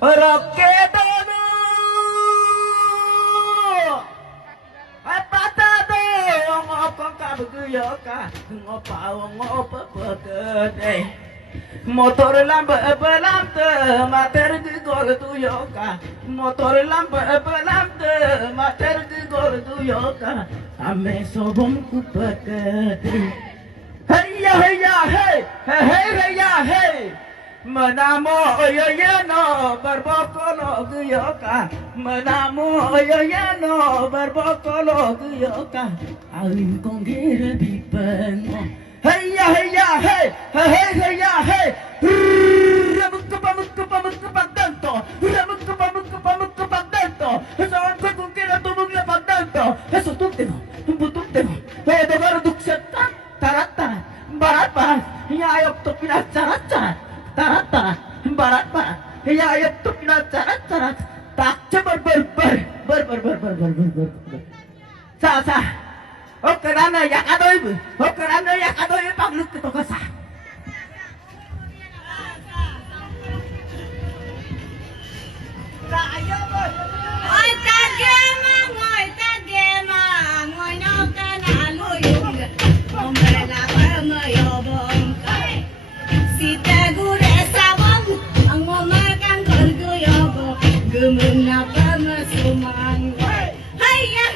Rokedono patado ngopo kabuyo ka ngopa ngopo pegede motor lambe belamte mater gol tuyoka motor lambe belamte mater gol tuyoka ame sobom ku pegede heya heya hey hey heya hey Menamo oyeno berbokolo guyoka Menamo oyeno berbokolo guyoka Awin konggere bipengo Heya heya hey hey heya hey Ramuk kepadanto Ramuk kepadanto Sawan ko konggere tumug lepadanto Eso tuktemo Hedo garuduk setan Tarata barat barat Yayop to pinacarat Tarat barat barat ya ayat tuh carat tak cebar ber sa oh kerana ya kadoy paglut ke toko sa oi tagema ngoi no kana luyung omre la parma yobong sita gure sabong ang mamakang gorgoyobo gumeng na parma sumang hayya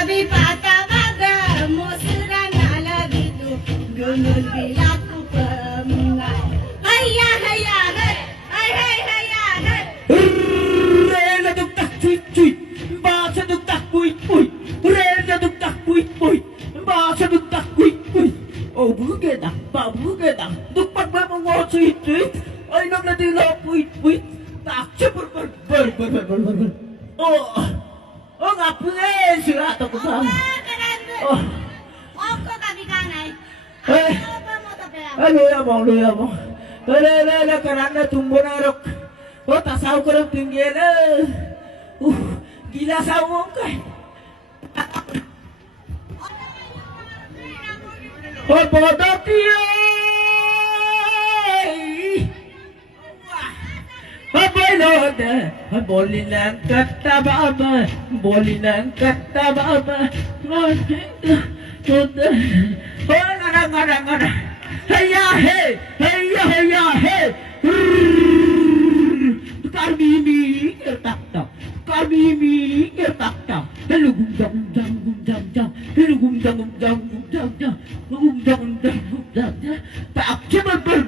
abi pata baga musuran ala bidu gumeng bilaku pamna hayya rela duk tak cuy bahasa duk tak puy rela duk tak puy bahasa duk tak puy oh bugeda duk pat ba mo cuy ay nang nadila puy tak cebar ber oh ngapain sila to ko sa oh Oko tabi kanay. eh Apa mo tabi? Halo ya bang. Lele karena tumbuh narok. Oh tak sahu kerem tinggi le. Gila sahu kai. Oh bodoh dia. Bolinan kata baba. Oh ngara. Heya hey. Karbimi kertak. Hello gum jam. Tak cuma ber.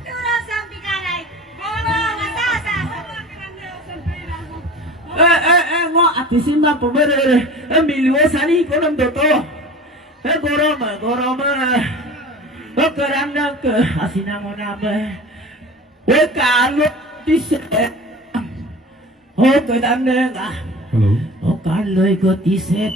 Turun sampai kanay. Bolo matasa. Ngo atisin ba pumere miliwa sani kolam doto goroma karana ke asina monabe kalo dise kadane nga Hello. kalo iko dise